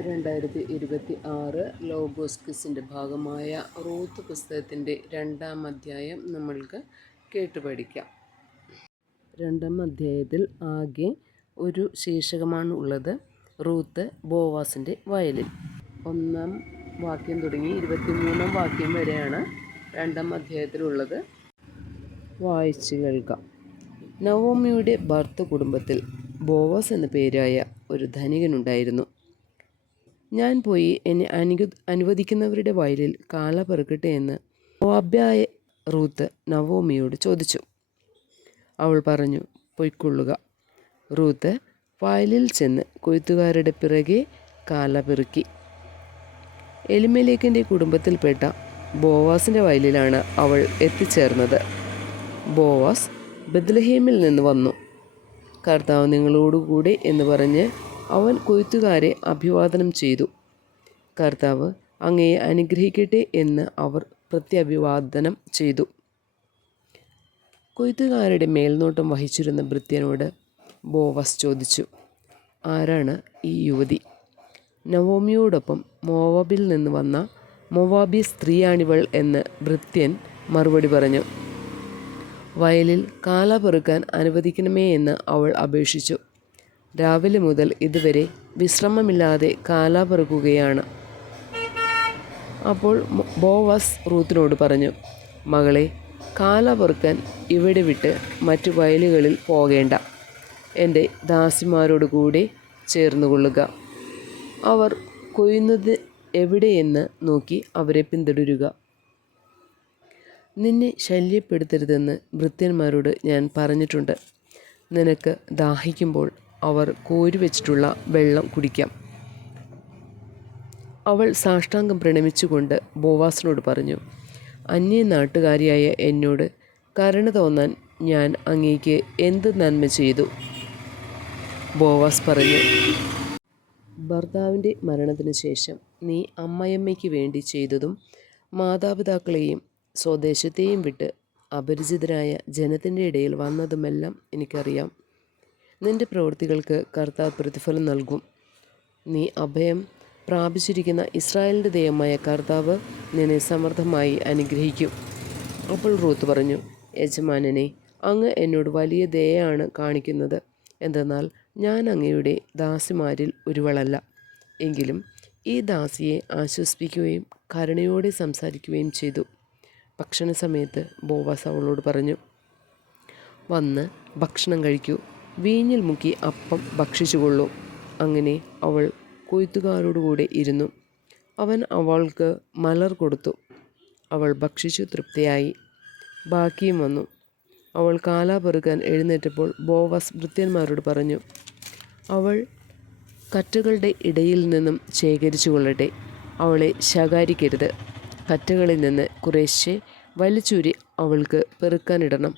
രണ്ടായിരത്തി ഇരുപത്തി ആറ് ലോഗോസ് ക്വിസിന്റെ ഭാഗമായ റൂത്ത് പുസ്തകത്തിന്റെ രണ്ടാം അധ്യായം നമ്മൾക്ക് കേട്ടു പഠിക്കാം. രണ്ടാം അധ്യായത്തിൽ ആകെ ഒരു ശീർഷകമാണ് ഉള്ളത്. റൂത്ത് ബോവാസിന്റെ വയലിൽ. ഒന്നാം വാക്യം തുടങ്ങി ഇരുപത്തിമൂന്നാം വാക്യം വരെയാണ് രണ്ടാം അധ്യായത്തിലുള്ളത് വായിച്ചു കേൾക്കാം. നവോമിയുടെ ഭർത്ത കുടുംബത്തിൽ ബോവാസ് എന്ന പേരായ ഒരു ധനികനുണ്ടായിരുന്നു. ഞാൻ പോയി എന്നെ അനു അനുവദിക്കുന്നവരുടെ വയലിൽ കാള പെറുക്കട്ടെ എന്ന് മോവാബ്യായ റൂത്ത് നവോമിയോട് ചോദിച്ചു. അവൾ പറഞ്ഞു പൊയ്ക്കൊള്ളുക. റൂത്ത് വയലിൽ ചെന്ന് കൊയ്ത്തുകാരുടെ പിറകെ കാല പെറുക്കി. എലിമലേക്കിന്റെ കുടുംബത്തിൽപ്പെട്ട ബോവാസിന്റെ വയലിലാണ് അവൾ എത്തിച്ചേർന്നത്. ബോവാസ് ബദ്ലഹേമിൽ നിന്ന് വന്നു. കർത്താവ് നിങ്ങളോടുകൂടി എന്ന് പറഞ്ഞ് അവൻ കൊയ്ത്തുകാരെ അഭിവാദനം ചെയ്തു. കർത്താവ് അങ്ങയെ അനുഗ്രഹിക്കട്ടെ എന്ന് അവർ പ്രത്യഭിവാദനം ചെയ്തു. കൊയ്ത്തുകാരുടെ മേൽനോട്ടം വഹിച്ചിരുന്ന ഭൃത്യനോട് ബോവസ് ചോദിച്ചു ആരാണ് ഈ യുവതി? നവോമിയോടൊപ്പം മോവാബിൽ നിന്ന് വന്ന മൊവാബി സ്ത്രീയാണിവൾ എന്ന് ഭൃത്യൻ മറുപടി പറഞ്ഞു. വയലിൽ കാല പെറുക്കാൻ അനുവദിക്കണമേ എന്ന് അവൾ അപേക്ഷിച്ചു. രാവിലെ മുതൽ ഇതുവരെ വിശ്രമമില്ലാതെ കാല പെറുക്കുകയാണ് അപ്പോൾ ബോവാസ് റൂത്തിനോട് പറഞ്ഞു മകളെ കാല പെറുക്കാൻ ഇവിടെ വിട്ട് മറ്റു വയലുകളിൽ പോകേണ്ട. എന്റെ ദാസിമാരോട് കൂടെ ചേർന്നുകൊള്ളുക. അവർ കൊയ്യുന്നത് എവിടെയെന്ന് നോക്കി അവരെ പിന്തുടരുക. നിന്നെ ശല്യപ്പെടുത്തരുതെന്ന് ഭൃത്യന്മാരോട് ഞാൻ പറഞ്ഞിട്ടുണ്ട്. നിനക്ക് ദാഹിക്കുമ്പോൾ അവർ കോരി വെച്ചിട്ടുള്ള വെള്ളം കുടിക്കാം. അവൾ സാഷ്ടാംഗം പ്രണമിച്ചുകൊണ്ട് ബോവാസിനോട് പറഞ്ഞു അന്യ നാട്ടുകാരിയായ എന്നോട് കരുണ തോന്നാൻ ഞാൻ അങ്ങേക്ക് എന്ത് നന്മ ചെയ്തു? ബോവാസ് പറഞ്ഞു ഭർത്താവിന്റെ മരണത്തിന് ശേഷം നീ അമ്മയമ്മയ്ക്ക് വേണ്ടി ചെയ്തതും മാതാപിതാക്കളെയും സ്വദേശത്തെയും വിട്ട് അപരിചിതരായ ജനത്തിന്റെ ഇടയിൽ വന്നതുമെല്ലാം എനിക്കറിയാം. നിന്റെ പ്രവൃത്തികൾക്ക് കർത്താവ് പ്രതിഫലം നൽകും. നീ അഭയം പ്രാപിച്ചിരിക്കുന്ന ഇസ്രായേലിന്റെ ദൈവമായ കർത്താവ് നിന്നെ സമർത്ഥമായി അനുഗ്രഹിക്കും. അപ്പോൾ റൂത്ത് പറഞ്ഞു യജമാനനെ അങ്ങ് എന്നോട് വലിയ ദയയാണ് കാണിക്കുന്നത്. എന്തെന്നാൽ ഞാൻ അങ്ങയുടെ ദാസിമാരിൽ ഒരുവളല്ല. എങ്കിലും ഈ ദാസിയെ ആശ്വസിപ്പിക്കുകയും കരുണയോടെ സംസാരിക്കുകയും ചെയ്തു. ഭക്ഷണ സമയത്ത് ബോവാസ് അവളോട് പറഞ്ഞു വന്ന് ഭക്ഷണം കഴിക്കൂ. വീഞ്ഞിൽ മുക്കി അപ്പം ഭക്ഷിച്ചുകൊള്ളൂ. അങ്ങനെ അവൾ കൊയ്ത്തുകാരോടുകൂടെ ഇരുന്നു. അവൻ അവൾക്ക് മലർ കൊടുത്തു. അവൾ ഭക്ഷിച്ചു തൃപ്തിയായി. ബാക്കിയും വന്നു. അവൾ കാലാ പെറുക്കാൻ എഴുന്നേറ്റപ്പോൾ ബോവസ് വൃത്യന്മാരോട് പറഞ്ഞു അവൾ കറ്റുകളുടെ ഇടയിൽ നിന്നും ശേഖരിച്ചു കൊള്ളട്ടെ അവളെ ശകാരിക്കരുത്. കറ്റുകളിൽ നിന്ന് കുറേശ്ശെ വലിച്ചൂരി അവൾക്ക് പെറുക്കാനിടണം.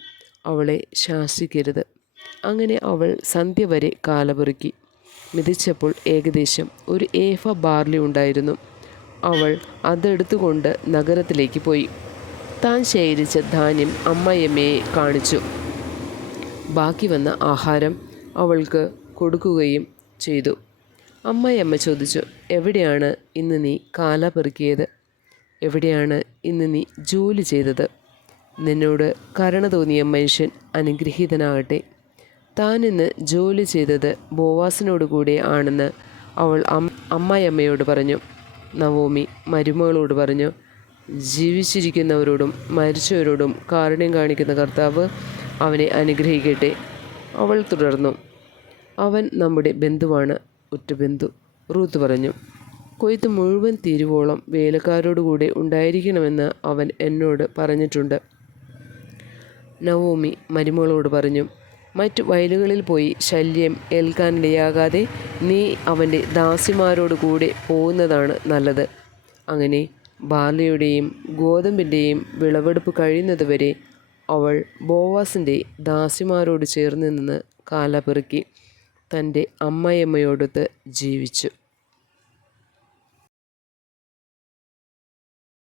അവളെ ശാസിക്കരുത്. അങ്ങനെ അവൾ സന്ധ്യ വരെ കാലപെറുക്കി. മിതിച്ചപ്പോൾ ഏകദേശം ഒരു ഏഫ ബാർലി ഉണ്ടായിരുന്നു. അവൾ അതെടുത്തുകൊണ്ട് നഗരത്തിലേക്ക് പോയി. താൻ ശേഖരിച്ച ധാന്യം അമ്മയമ്മയെ കാണിച്ചു. ബാക്കി വന്ന ആഹാരം അവൾക്ക് കൊടുക്കുകയും ചെയ്തു. അമ്മയമ്മ ചോദിച്ചു എവിടെയാണ് ഇന്ന് നീ കാല പെറുക്കിയത് എവിടെയാണ് ഇന്ന് നീ ജോലി ചെയ്തത്? നിന്നോട് കരുണ തോന്നിയ മനുഷ്യൻ അനുഗ്രഹീതനാകട്ടെ. താൻ ഇന്ന് ജോലി ചെയ്തത് ബോവാസിനോട് കൂടെ ആണെന്ന് അവൾ അമ്മായിയമ്മയോട് പറഞ്ഞു. നവോമി മരുമകളോട് പറഞ്ഞു. ജീവിച്ചിരിക്കുന്നവരോടും മരിച്ചവരോടും കാരുണ്യം കാണിക്കുന്ന കർത്താവ് അവനെ അനുഗ്രഹിക്കട്ടെ. അവൾ തുടർന്നു. അവൻ നമ്മുടെ ബന്ധുവാണ് ഒറ്റ ബന്ധു റൂത്ത് പറഞ്ഞു. കൊയ്ത്ത് മുഴുവൻ തീരുവോളം വേലക്കാരോടുകൂടെ ഉണ്ടായിരിക്കണമെന്ന് അവൻ എന്നോട് പറഞ്ഞിട്ടുണ്ട്. നവോമി മരുമകളോട് പറഞ്ഞു. മറ്റു വയലുകളിൽ പോയി ശല്യം ഏൽക്കാനിടയാകാതെ നീ അവന്റെ ദാസിമാരോട് കൂടെ പോകുന്നതാണ് നല്ലത്. അങ്ങനെ ബാർലിയുടെയും ഗോതമ്പിന്റെയും വിളവെടുപ്പ് കഴിയുന്നതുവരെ അവൾ ബോവാസിന്റെ ദാസിമാരോട് ചേർന്ന് നിന്ന് കാലപിറുക്കി തന്റെ അമ്മയമ്മയോടൊത്ത് ജീവിച്ചു.